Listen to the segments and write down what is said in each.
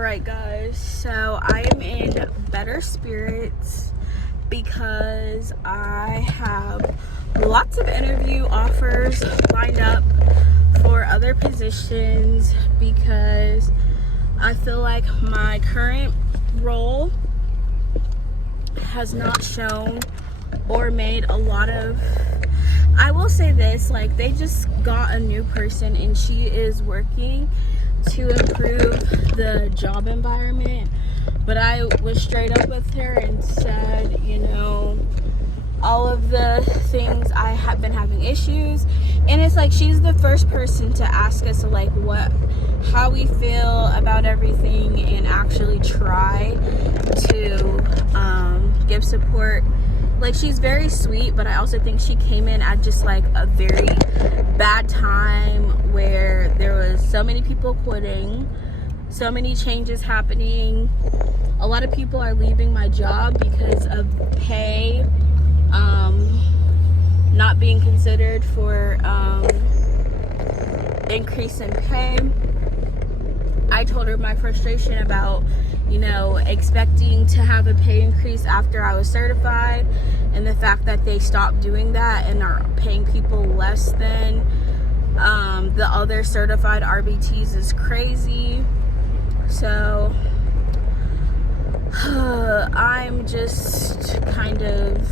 Alright guys, so I am in better spirits because I have lots of interview offers lined up for other positions because I feel like my current role has not shown or made a lot of, I will say this, like they just got a new person and she is working to improve the job environment, but I was straight up with her and said, you know, all of the things I have been having issues, and it's like she's the first person to ask us like how we feel about everything and actually try to give support. Like, she's very sweet, but I also think she came in at just like a very bad time where there was so many people quitting, so many changes happening. A lot of people are leaving my job because of pay not being considered for increase in pay. I told her my frustration about, you know, expecting to have a pay increase after I was certified, and the fact that they stopped doing that and are paying people less than the other certified RBTs is crazy. So I'm just kind of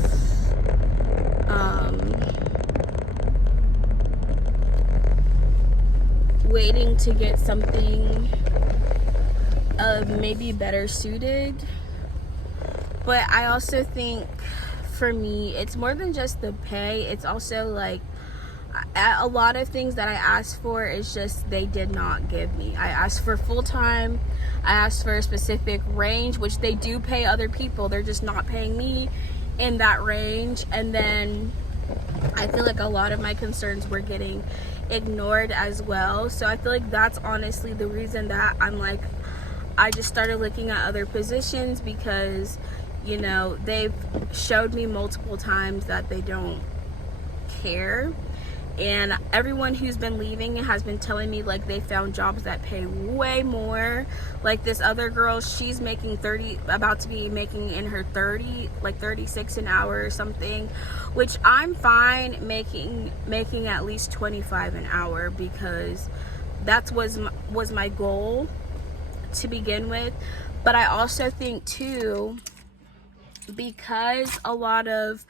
waiting to get something maybe better suited. But I also think for me it's more than just the pay. It's also like a lot of things that I asked for is just they did not give me. I asked for full-time, I asked for a specific range, which they do pay other people, they're just not paying me in that range. And then I feel like a lot of my concerns were getting ignored as well. So I feel like that's honestly the reason that I'm like, I just started looking at other positions, because, you know, they've showed me multiple times that they don't care. And everyone who's been leaving has been telling me like they found jobs that pay way more. Like this other girl, she's making 30, about to be making in her 30, like 36 an hour or something, which I'm fine making at least 25 an hour, because that was my goal to begin with. But I also think too, because a lot of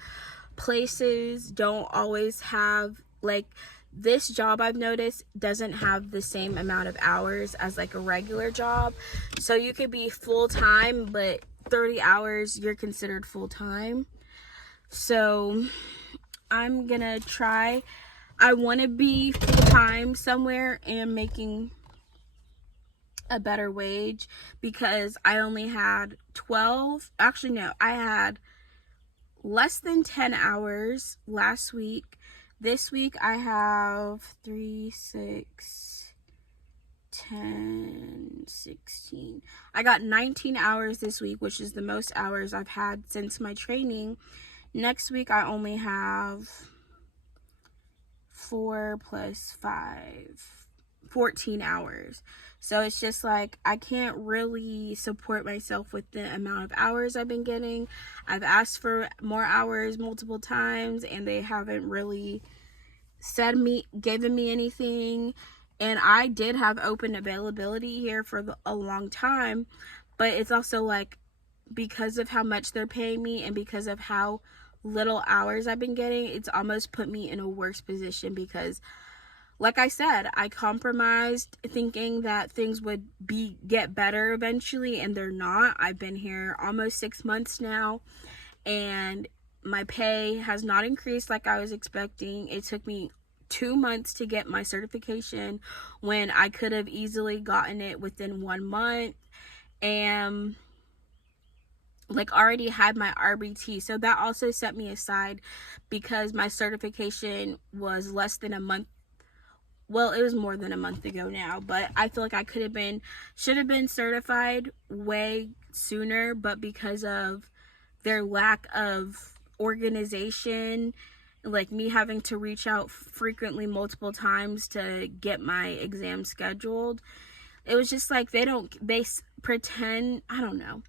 places don't always have, like this job I've noticed doesn't have the same amount of hours as like a regular job. So you could be full-time, but 30 hours you're considered full-time. So I'm gonna try, I want to be full-time somewhere and making a better wage, because I only had 12, actually no, I had less than 10 hours last week. This week I have 3, 6, 10, 16. I got 19 hours this week, which is the most hours I've had since my training. Next week I only have 4 plus 5, 14 hours. So it's just like I can't really support myself with the amount of hours I've been getting. I've asked for more hours multiple times and they haven't really given me anything. And I did have open availability here for a long time, but it's also like, because of how much they're paying me and because of how little hours I've been getting, it's almost put me in a worse position, because like I said, I compromised thinking that things would get better eventually, and they're not. I've been here almost 6 months now, and my pay has not increased like I was expecting. It took me 2 months to get my certification when I could have easily gotten it within 1 month, and like already had my RBT. So that also set me aside, because my certification was less than a month. Well, it was more than a month ago now, but I feel like I should have been certified way sooner, but because of their lack of organization, like me having to reach out frequently multiple times to get my exam scheduled, it was just like they pretend, I don't know.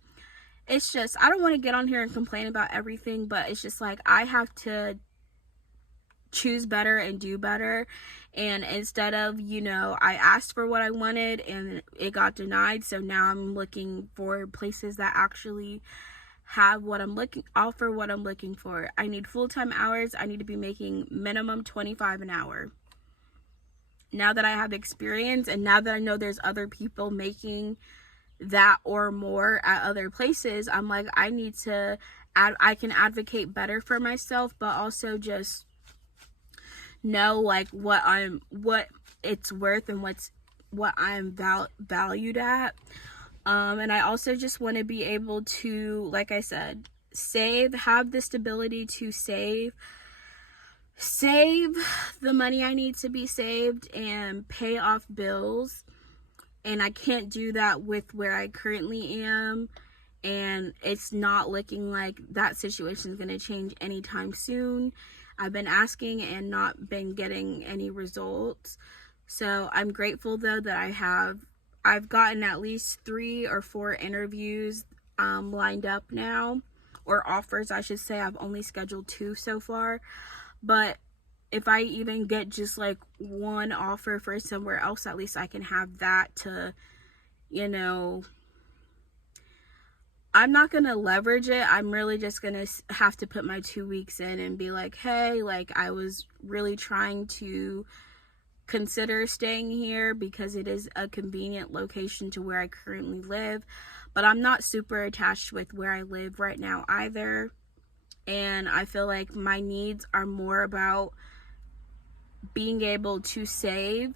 It's just, I don't want to get on here and complain about everything, but it's just like I have to choose better and do better. And instead of, you know, I asked for what I wanted and it got denied, so now I'm looking for places that actually have what I'm offer what I'm looking for. I need full-time hours. I need to be making minimum $25 an hour. Now that I have experience and now that I know there's other people making that or more at other places, I'm like, I need to I can advocate better for myself, but also just know like what it's worth and what I'm valued at. And I also just want to be able to, like I said, have the stability to save the money I need to be saved and pay off bills. And I can't do that with where I currently am, and it's not looking like that situation is going to change anytime soon. I've been asking and not been getting any results. So I'm grateful though that I've gotten at least 3 or 4 interviews lined up now, or offers I should say. I've only scheduled 2 so far, but if I even get just like 1 offer for somewhere else, at least I can have that to, you know, I'm not gonna leverage it. I'm really just gonna have to put my 2 weeks in and be like, hey, like I was really trying to consider staying here because it is a convenient location to where I currently live, but I'm not super attached with where I live right now either. And I feel like my needs are more about being able to save,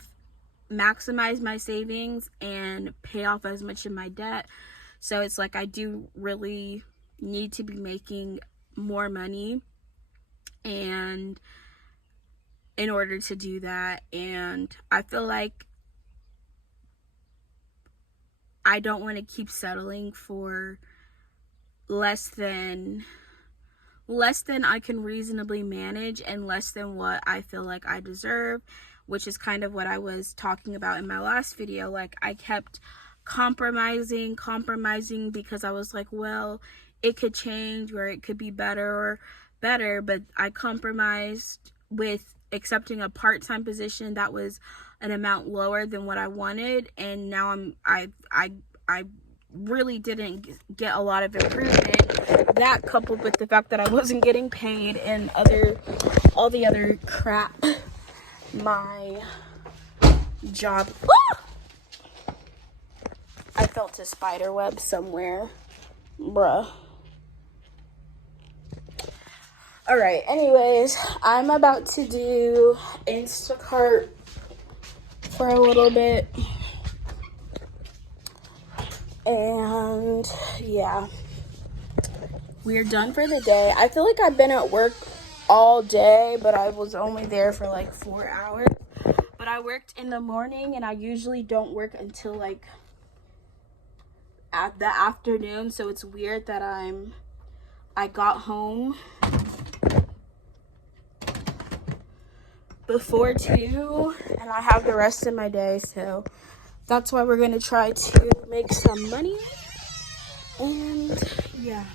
maximize my savings, and pay off as much of my debt. So it's like I do really need to be making more money and in order to do that. And I feel like I don't want to keep settling for less than I can reasonably manage and less than what I feel like I deserve, which is kind of what I was talking about in my last video. Like I kept compromising because I was like, well, it could change or it could be better, but I compromised with accepting a part-time position that was an amount lower than what I wanted, and now I really didn't get a lot of improvement. That coupled with the fact that I wasn't getting paid and all the other crap my job. I felt a spider web somewhere, bruh. Alright, anyways, I'm about to do Instacart for a little bit. And yeah, we're done for the day. I feel like I've been at work all day, but I was only there for like 4 hours. But I worked in the morning, and I usually don't work until like at the afternoon, so it's weird that I got home before 2 and I have the rest of my day, so that's why we're gonna try to make some money. And yeah.